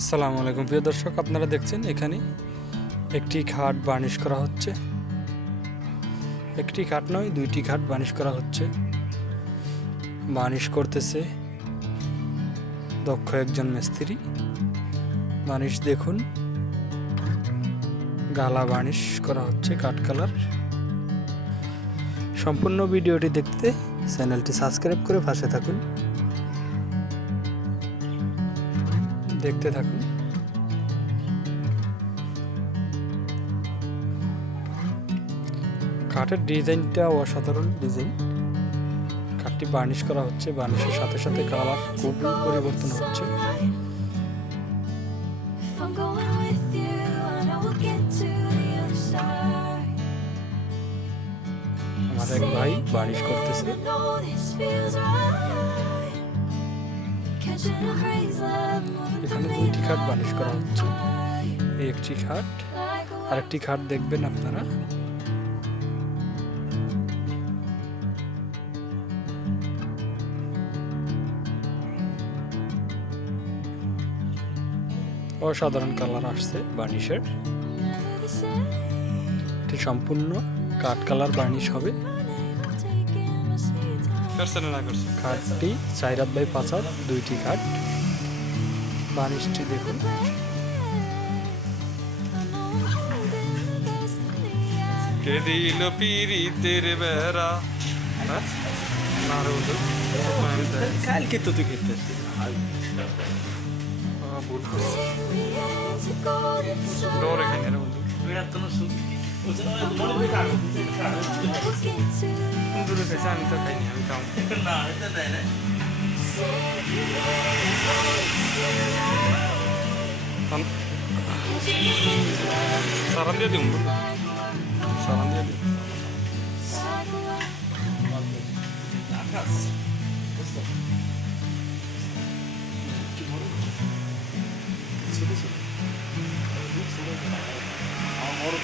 আসসালামু আলাইকুম প্রিয় দর্শক, আপনারা দেখছেন এখানে একটি খাট বার্নিশ করা হচ্ছে। একটি খাট নয়, দুইটি খাট বার্নিশ করা হচ্ছে। বার্নিশ করতেছে দক্ষ একজন মিস্ত্রি। বার্নিশ দেখুন, গালা বার্নিশ করা হচ্ছে কাঠ কালার। সম্পূর্ণ ভিডিওটি দেখতে চ্যানেলটি সাবস্ক্রাইব করে পাশে থাকুন, দেখতে থাকুন। কাঠের ডিজাইনটা অসাধারণ ডিজাইন। কাঠটি বার্নিশ করা হচ্ছে, বার্নিশের সাথে সাথে কালার খুবই পরিবর্তন হচ্ছে। আমার এক ভাই বার্নিশ করতেছে। এখানে দুইটি খাট বার্নিশ করা হচ্ছে। এই একটি খাট, আরেকটি খাট দেখবেন আপনারা। অসাধারণ কালার আসছে বার্নিশের। এটি সম্পূর্ণ কাঠ কালার বার্নিশ হবে। খাটটি 4x5 হাত, দুইটি খাট। বার্নিশটি দেখুন। কে দিল পিরিতের বেড়া। কালকে তো তুই খেতে ডোর এখানে বন্ধু দূরে খেয়েছে, আমি তো খাইনি, আমি খাও সারান দিয়ে দিন, সারান দিয়ে দিন। ছোট ছোট আমার বড়